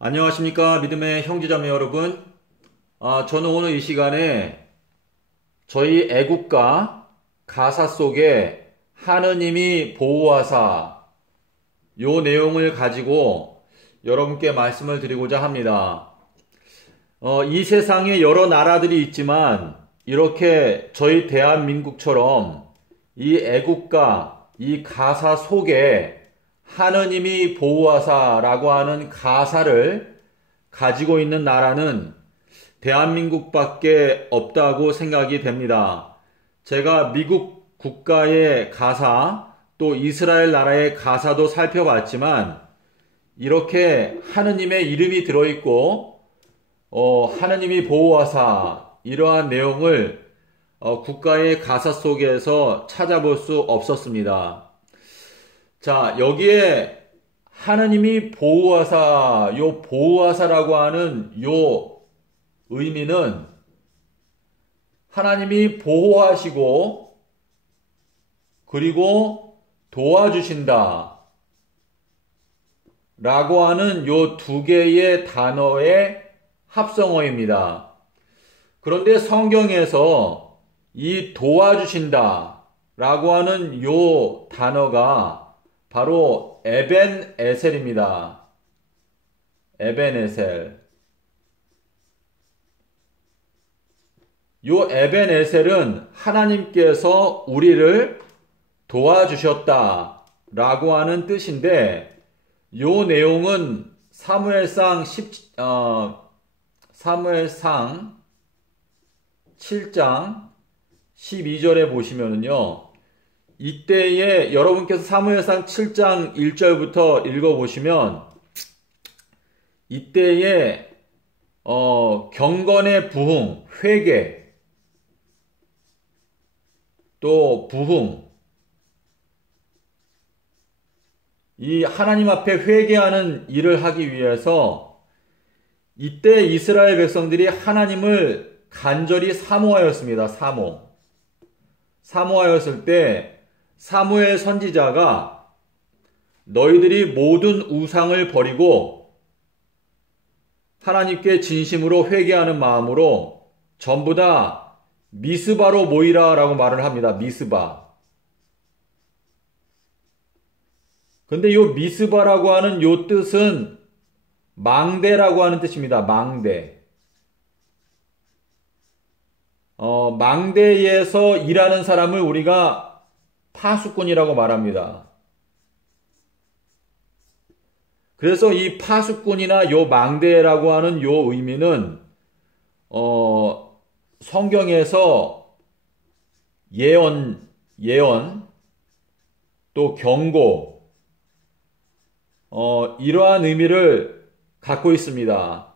안녕하십니까 믿음의 형제자매 여러분. 저는 오늘 이 시간에 저희 애국가 가사 속에 하느님이 보호하사 요 내용을 가지고 여러분께 말씀을 드리고자 합니다. 이 세상에 여러 나라들이 있지만 이렇게 저희 대한민국처럼 이 애국가 이 가사 속에 하느님이 보호하사라고 하는 가사를 가지고 있는 나라는 대한민국밖에 없다고 생각이 됩니다. 제가 미국 국가의 가사 또 이스라엘 나라의 가사도 살펴봤지만 이렇게 하느님의 이름이 들어있고 하느님이 보호하사 이러한 내용을 국가의 가사 속에서 찾아볼 수 없었습니다. 자, 여기에 하느님이 보호하사, 요 보호하사라고 하는 요 의미는 하나님이 보호하시고 그리고 도와주신다 라고 하는 요 두 개의 단어의 합성어입니다. 그런데 성경에서 이 도와주신다 라고 하는 요 단어가 바로 에벤에셀입니다. 에벤에셀. 요 에벤에셀은 하나님께서 우리를 도와주셨다 라고 하는 뜻인데 요 내용은 사무엘상 7장 12절에 보시면은요. 이때에 여러분께서 사무엘상 7장 1절부터 읽어보시면 이때에 경건의 부흥, 회개, 또 부흥, 이 하나님 앞에 회개하는 일을 하기 위해서 이때 이스라엘 백성들이 하나님을 간절히 사모하였습니다. 사모하였을 때 사무엘 선지자가 너희들이 모든 우상을 버리고 하나님께 진심으로 회개하는 마음으로 전부 다 미스바로 모이라 라고 말을 합니다. 미스바. 근데 요 미스바라고 하는 요 뜻은 망대라고 하는 뜻입니다. 망대. 망대에서 일하는 사람을 우리가 파수꾼이라고 말합니다. 그래서 이 파수꾼이나 요 망대라고 하는 요 의미는 성경에서 예언 또 경고 이러한 의미를 갖고 있습니다.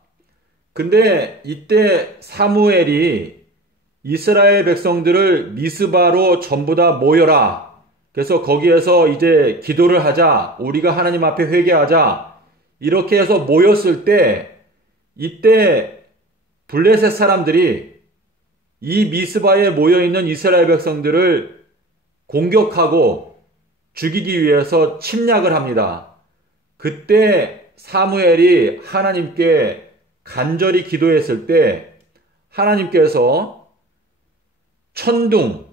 근데 이때 사무엘이 이스라엘 백성들을 미스바로 전부 다 모여라. 그래서 거기에서 이제 기도를 하자. 우리가 하나님 앞에 회개하자. 이렇게 해서 모였을 때 이때 블레셋 사람들이 이 미스바에 모여있는 이스라엘 백성들을 공격하고 죽이기 위해서 침략을 합니다. 그때 사무엘이 하나님께 간절히 기도했을 때 하나님께서 천둥,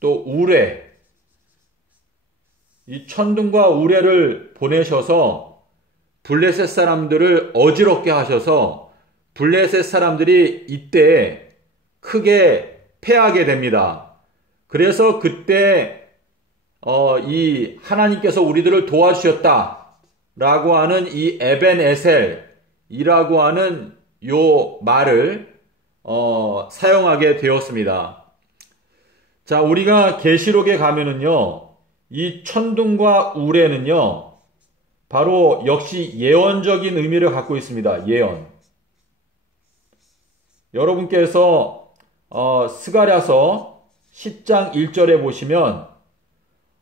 또 우레, 이 천둥과 우레를 보내셔서 블레셋 사람들을 어지럽게 하셔서 블레셋 사람들이 이때 크게 패하게 됩니다. 그래서 그때 이 하나님께서 우리들을 도와주셨다 라고 하는 이 에벤에셀이라고 하는 요 말을 사용하게 되었습니다. 자, 우리가 계시록에 가면은요, 이 천둥과 우레는요, 바로 역시 예언적인 의미를 갖고 있습니다. 예언. 여러분께서 스가랴서 10장 1절에 보시면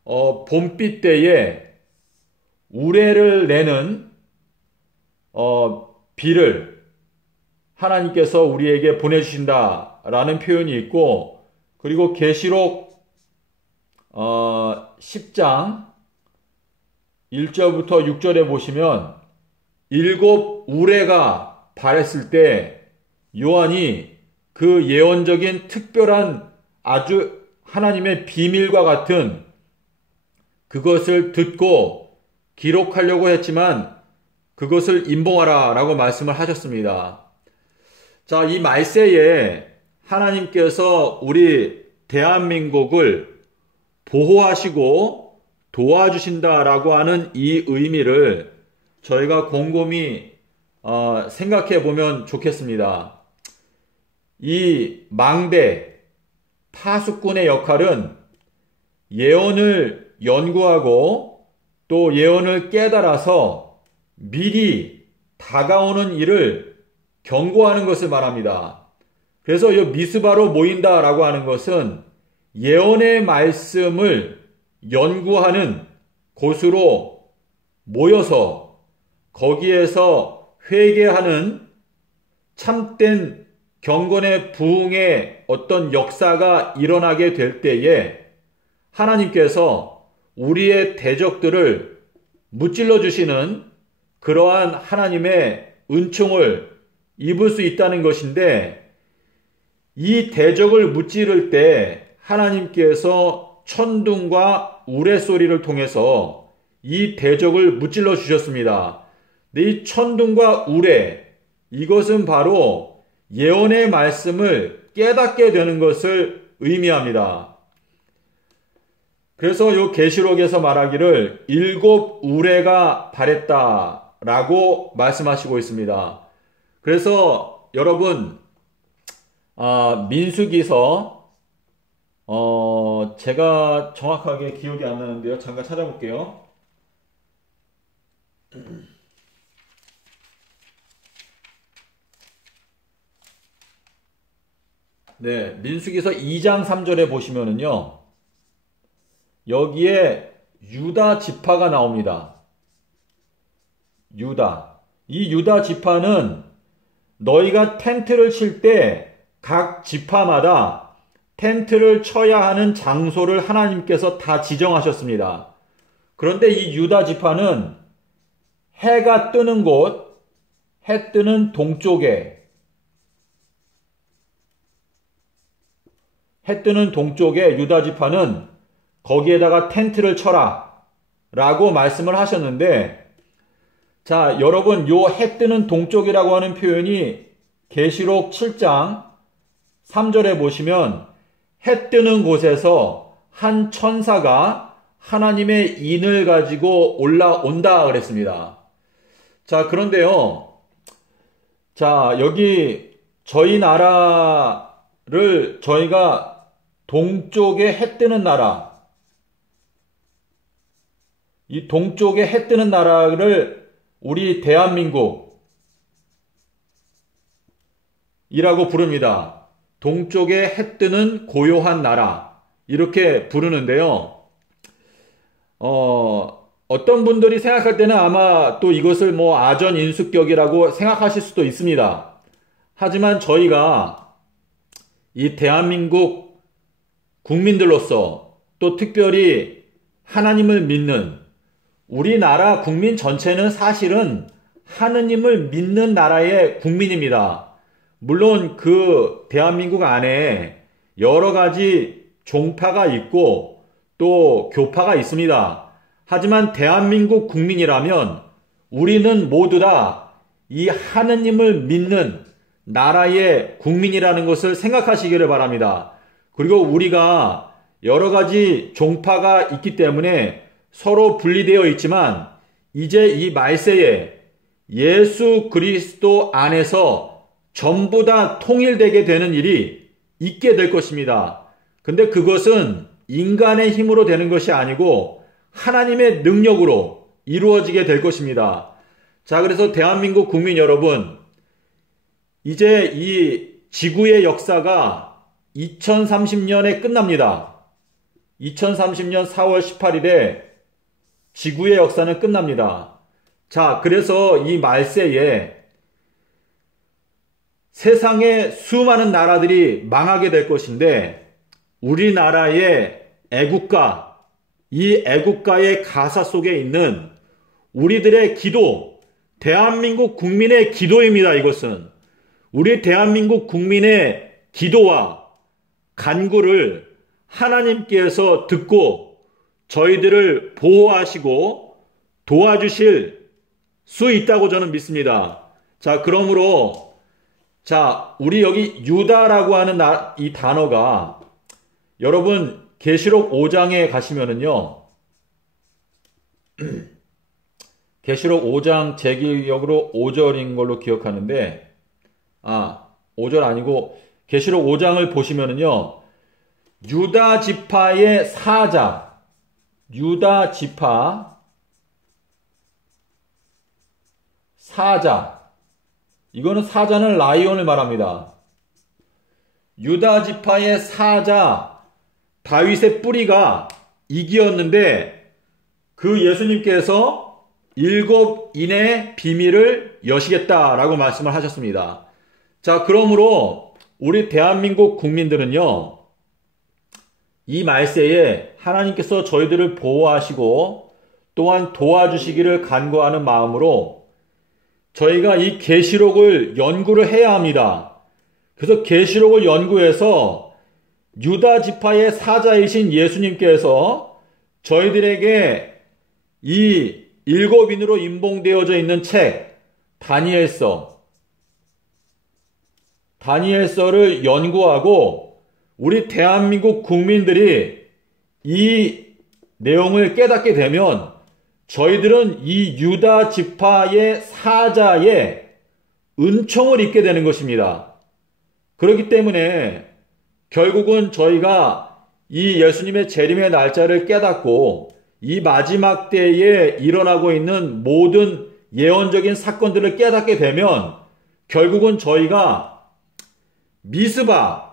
봄비 때에 우레를 내는 비를 하나님께서 우리에게 보내주신다라는 표현이 있고, 그리고 계시록 10장 1절부터 6절에 보시면 일곱 우레가 발했을 때 요한이 그 예언적인 특별한 아주 하나님의 비밀과 같은 그것을 듣고 기록하려고 했지만 그것을 임봉하라 라고 말씀을 하셨습니다. 자, 이 말세에 하나님께서 우리 대한민국을 보호하시고 도와주신다라고 하는 이 의미를 저희가 곰곰이 생각해 보면 좋겠습니다. 이 망대, 파수꾼의 역할은 예언을 연구하고 또 예언을 깨달아서 미리 다가오는 일을 경고하는 것을 말합니다. 그래서 이 미스바로 모인다라고 하는 것은 예언의 말씀을 연구하는 곳으로 모여서 거기에서 회개하는 참된 경건의 부흥의 어떤 역사가 일어나게 될 때에 하나님께서 우리의 대적들을 무찔러 주시는 그러한 하나님의 은총을 입을 수 있다는 것인데, 이 대적을 무찌를 때 하나님께서 천둥과 우레소리를 통해서 이 대적을 무찔러 주셨습니다. 근데 이 천둥과 우레, 이것은 바로 예언의 말씀을 깨닫게 되는 것을 의미합니다. 그래서 이 계시록에서 말하기를 일곱 우레가 발했다라고 말씀하시고 있습니다. 그래서 여러분, 민수기서 제가 정확하게 기억이 안 나는데요. 잠깐 찾아볼게요. 네, 민수기서 2장 3절에 보시면은요, 여기에 유다 지파가 나옵니다. 유다. 이 유다 지파는 너희가 텐트를 칠 때 각 지파마다 텐트를 쳐야 하는 장소를 하나님께서 다 지정하셨습니다. 그런데 이 유다 지파는 해가 뜨는 곳, 해 뜨는 동쪽에 유다 지파는 거기에다가 텐트를 쳐라 라고 말씀을 하셨는데, 자, 여러분, 요 해 뜨는 동쪽이라고 하는 표현이 계시록 7장 3절에 보시면 해 뜨는 곳에서 한 천사가 하나님의 인을 가지고 올라온다 그랬습니다. 자, 그런데요. 자, 여기 저희 나라를 저희가 동쪽에 해 뜨는 나라, 이 동쪽에 해 뜨는 나라를 우리 대한민국이라고 부릅니다. 동쪽에 해 뜨는 고요한 나라, 이렇게 부르는데요. 어떤 분들이 생각할 때는 아마 또 이것을 아전인수격이라고 생각하실 수도 있습니다. 하지만 저희가 이 대한민국 국민들로서 또 특별히 하나님을 믿는 우리나라 국민 전체는 사실은 하느님을 믿는 나라의 국민입니다. 물론 그 대한민국 안에 여러 가지 종파가 있고 또 교파가 있습니다. 하지만 대한민국 국민이라면 우리는 모두 다 이 하느님을 믿는 나라의 국민이라는 것을 생각하시기를 바랍니다. 그리고 우리가 여러 가지 종파가 있기 때문에 서로 분리되어 있지만 이제 이 말세에 예수 그리스도 안에서 전부 다 통일되게 되는 일이 있게 될 것입니다. 근데 그것은 인간의 힘으로 되는 것이 아니고 하나님의 능력으로 이루어지게 될 것입니다. 자, 그래서 대한민국 국민 여러분, 이제 이 지구의 역사가 2030년에 끝납니다. 2030년 4월 18일에 지구의 역사는 끝납니다. 자, 그래서 이 말세에 세상의 수많은 나라들이 망하게 될 것인데 우리나라의 애국가 이 애국가의 가사 속에 있는 우리들의 기도, 대한민국 국민의 기도입니다. 이것은 우리 대한민국 국민의 기도와 간구를 하나님께서 듣고 저희들을 보호하시고 도와주실 수 있다고 저는 믿습니다. 자, 그러므로 우리 여기 유다라고 하는 이 단어가 여러분 계시록 5장에 가시면은요. 계시록 5장 제 기억으로 5절인 걸로 기억하는데 5절 아니고 계시록 5장을 보시면은요. 유다 지파의 사자, 유다 지파 사자, 이거는 사자는 라이온을 말합니다. 유다 지파의 사자 다윗의 뿌리가 이기였는데 그 예수님께서 7인의 비밀을 여시겠다라고 말씀을 하셨습니다. 자, 그러므로 우리 대한민국 국민들은요, 이 말세에 하나님께서 저희들을 보호하시고 또한 도와주시기를 간구하는 마음으로 저희가 이 계시록을 연구를 해야 합니다. 그래서 계시록을 연구해서 유다 지파의 사자이신 예수님께서 저희들에게 이 7인으로 인봉되어져 있는 책 다니엘서를 연구하고 우리 대한민국 국민들이 이 내용을 깨닫게 되면 저희들은 이 유다 지파의 사자의 은총을 입게 되는 것입니다. 그렇기 때문에 결국은 저희가 이 예수님의 재림의 날짜를 깨닫고 이 마지막 때에 일어나고 있는 모든 예언적인 사건들을 깨닫게 되면 결국은 저희가 미스바,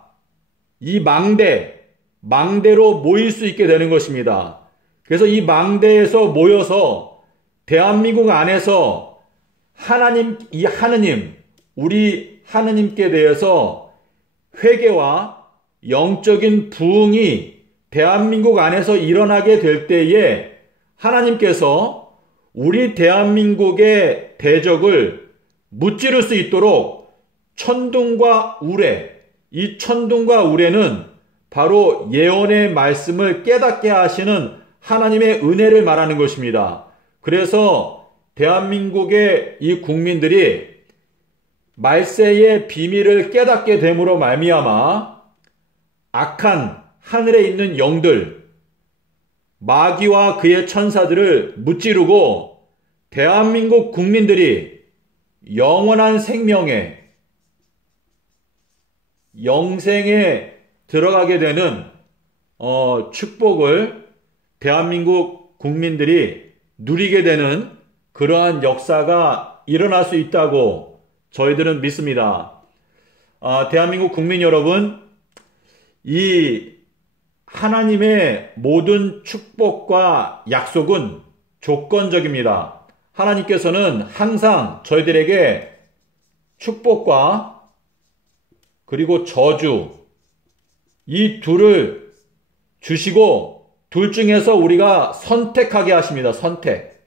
이 망대로 모일 수 있게 되는 것입니다. 그래서 이 망대에서 모여서 대한민국 안에서 우리 하느님께 대해서 회개와 영적인 부흥이 대한민국 안에서 일어나게 될 때에 하나님께서 우리 대한민국의 대적을 무찌를 수 있도록 천둥과 우레, 이 천둥과 우레는 바로 예언의 말씀을 깨닫게 하시는 하나님의 은혜를 말하는 것입니다. 그래서 대한민국의 이 국민들이 말세의 비밀을 깨닫게 됨으로 말미암아 악한 하늘에 있는 영들, 마귀와 그의 천사들을 무찌르고 대한민국 국민들이 영원한 생명에, 영생에 들어가게 되는 축복을 대한민국 국민들이 누리게 되는 그러한 역사가 일어날 수 있다고 저희들은 믿습니다. 대한민국 국민 여러분, 이 하나님의 모든 축복과 약속은 조건적입니다. 하나님께서는 항상 저희들에게 축복과 그리고 저주, 이 둘을 주시고 둘 중에서 우리가 선택하게 하십니다. 선택.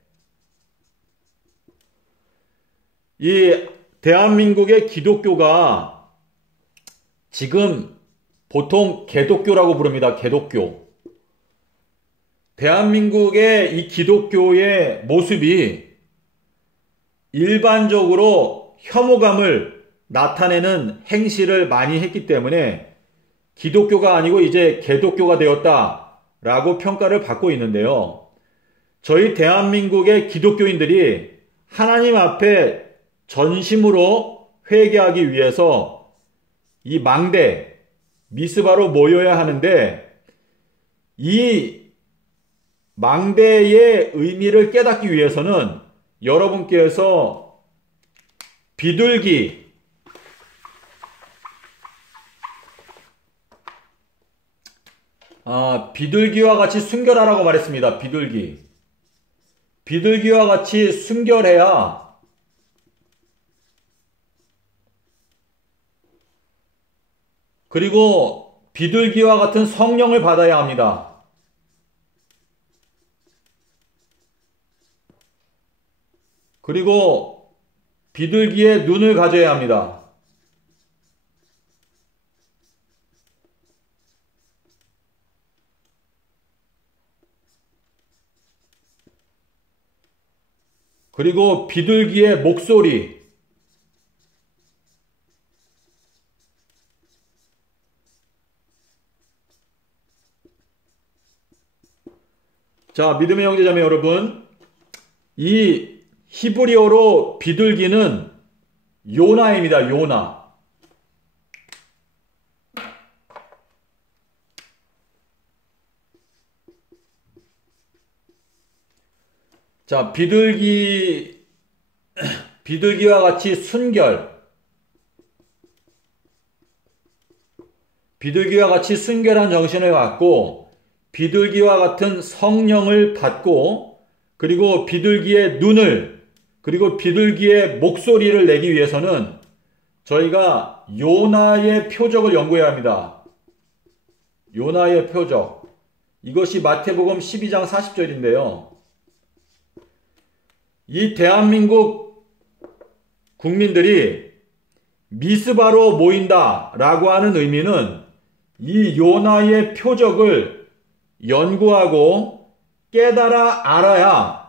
이 대한민국의 기독교가 지금 보통 개독교라고 부릅니다. 개독교. 대한민국의 이 기독교의 모습이 일반적으로 혐오감을 나타내는 행실을 많이 했기 때문에 기독교가 아니고 이제 개독교가 되었다라고 평가를 받고 있는데요. 저희 대한민국의 기독교인들이 하나님 앞에 전심으로 회개하기 위해서 이 망대, 미스바로 모여야 하는데 이 망대의 의미를 깨닫기 위해서는 여러분께서 비둘기와 같이 순결하라고 말했습니다. 비둘기와 같이 순결해야 그리고 비둘기와 같은 성령을 받아야 합니다. 그리고 비둘기의 눈을 가져야 합니다. 그리고 비둘기의 목소리, 자, 믿음의 형제자매 여러분, 이 히브리어로 비둘기는 요나입니다. 요나. 자, 비둘기와 같이 비둘기와 같이 순결한 정신을 갖고 비둘기와 같은 성령을 받고 그리고 비둘기의 눈을 그리고 비둘기의 목소리를 내기 위해서는 저희가 요나의 표적을 연구해야 합니다. 요나의 표적. 이것이 마태복음 12장 40절인데요. 이 대한민국 국민들이 미스바로 모인다라고 하는 의미는 이 요나의 표적을 연구하고 깨달아 알아야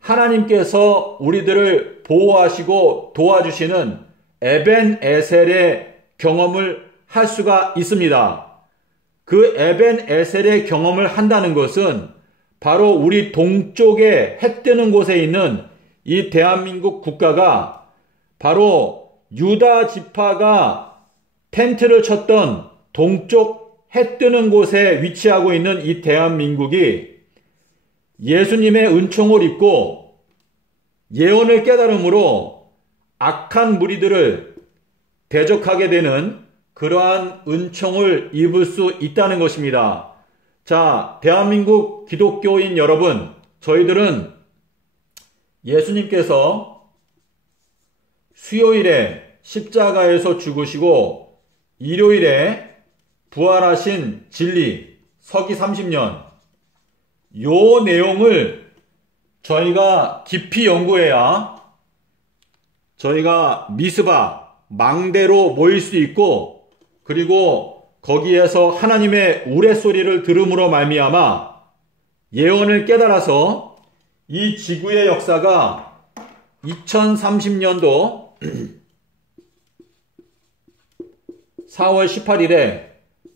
하나님께서 우리들을 보호하시고 도와주시는 에벤 에셀의 경험을 할 수가 있습니다. 그 에벤 에셀의 경험을 한다는 것은 바로 우리 동쪽에 해 뜨는 곳에 있는 이 대한민국 국가가 바로 유다 지파가 텐트를 쳤던 동쪽 해 뜨는 곳에 위치하고 있는 이 대한민국이 예수님의 은총을 입고 예언을 깨달음으로 악한 무리들을 대적하게 되는 그러한 은총을 입을 수 있다는 것입니다. 자, 대한민국 기독교인 여러분, 저희들은 예수님께서 수요일에 십자가에서 죽으시고 일요일에 부활하신 진리, 서기 30년, 요 내용을 저희가 깊이 연구해야 저희가 미스바, 망대로 모일 수 있고 그리고 거기에서 하나님의 우레소리를 들음으로 말미암아 예언을 깨달아서 이 지구의 역사가 2030년도 4월 18일에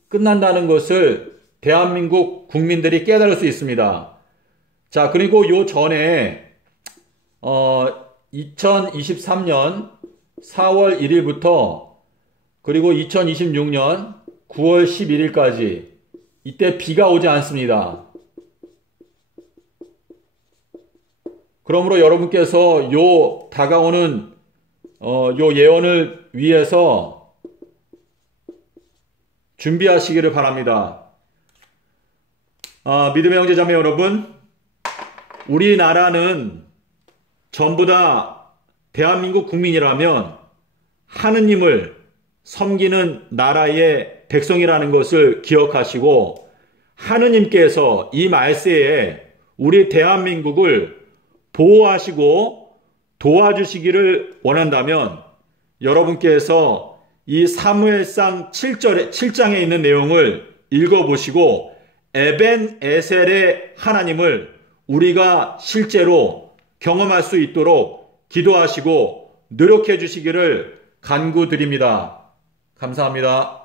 끝난다는 것을 대한민국 국민들이 깨달을 수 있습니다. 자, 그리고 요 전에 2023년 4월 1일부터 그리고 2026년 9월 11일까지 이때 비가 오지 않습니다. 그러므로 여러분께서 요 다가오는 요 예언을 위해서 준비하시기를 바랍니다. 믿음의 형제자매 여러분, 우리나라는 전부 다 대한민국 국민이라면 하느님을 섬기는 나라의 백성이라는 것을 기억하시고 하느님께서 이 말세에 우리 대한민국을 보호하시고 도와주시기를 원한다면 여러분께서 이 사무엘상 7장에 있는 내용을 읽어보시고 에벤 에셀의 하나님을 우리가 실제로 경험할 수 있도록 기도하시고 노력해 주시기를 간구드립니다. 감사합니다.